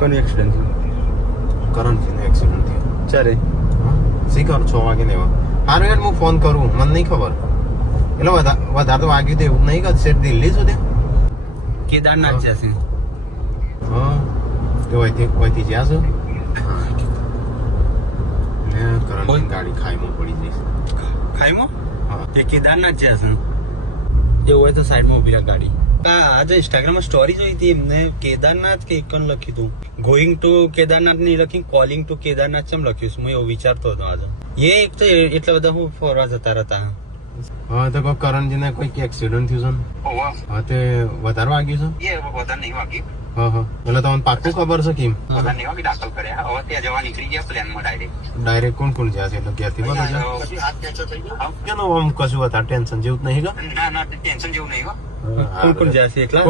કોનો એક્સિડન્ટ થયો? કરણજીનો એક્સિડન્ટ થયો. ચારે શીખર 6 વાગે ને એવા. હારું યાર હું ફોન કરું, મને નહીં ખબર. એટલે વધારે તો વાગ્યું તો એવું નહીં કે સેટ દિલ્હી સુધી કેદારનાથ જશે. હા તો વહીથી જ્યાં છો કરણની ગાડી ખાઈમાં પડી જઈશ. ખાઈમાં હા તે કેદારનાથ જશે. એવું હોય તો સાઈડમાં ઉભી રાખ ગાડી. આજે ઇન્સ્ટાગ્રામમાં સ્ટોરી જોઈ હતી એમને કેદારનાથ કે એકન લખ્યું હતું. ગોઈંગ ટુ કેદારનાથ નહીં લખી, કોલિંગ ટુ કેદારનાથ ચમ લખ્યું છે? હું એવું વિચારતો હતો આજે. એ એક તો એટલા બધા હું ફરવા જતા રહેતા. હા તો કોઈ કરણજીને કોઈ એક્સિડન્ટ થયું છે ને? હા તે વધારે વાગ્યું છે? એ વધારે નહીં વાગ્યું. હા હા એટલે તમને પાક્કું ખબર છે કેમ? વધારે નહીં વાગી, દાખલ કર્યા. હવે ત્યાં જવા નીકળી ગયા પ્લેનમાં ડાયરેક્ટ કોણ કોણ જ્યાં છે? એટલે ઘેરથી બધા છે? કેનું આમ કશું વધારે ટેન્શન જેવું જ નહીં કે? ના ટેન્શન જેવું નહીં. કોણ કોણ જાય છે? એકલા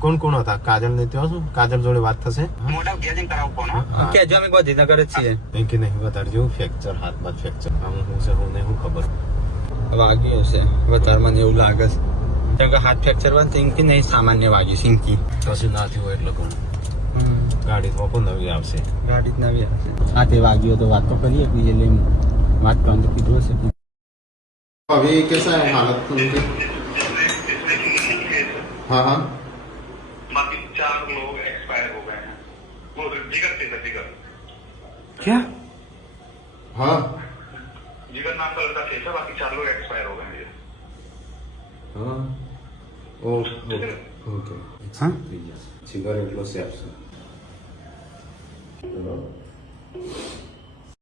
કોણ કોણ હતા? કાજલ ને ત્યાં શું? કાજલ જોડે વાત થશે? મોટા ગેજિંગ કરાવું કોણ કે જો અમે ગાંધીનગર જ છીએ. કે નહીં વધારે જેવું ફ્રેક્ચર, હાથ બાદ ફ્રેક્ચર આમ હું છે હું નહીં ખબર વાગ્યું હશે વધારે, મને એવું લાગે છે કે હાથ ફ્રેક્ચર વાળું સિંકી નહીં, સામાન્ય વાગ્યું સિંકી. કશું ના થયું હોય એટલે કોણ ગાડી તો નવી આવશે. ગાડી જ નવી આવશે. હા તે વાગ્યું તો વાત તો કરીએ એટલે વાત કરવાનું તો કીધું હશે. अभी कैसा है हालत उनकी? हाँ हाँ बाकी 4 लोग एक्सपायर हो गए हैं. वो जिगर थे सर, जिगर. क्या? हाँ जिगर नाम का लड़का थे सर, बाकी 4 लोग एक्सपायर हो गए हैं. हाँ ओके ओके हाँ સિગારેટ એટલો સેફ છે.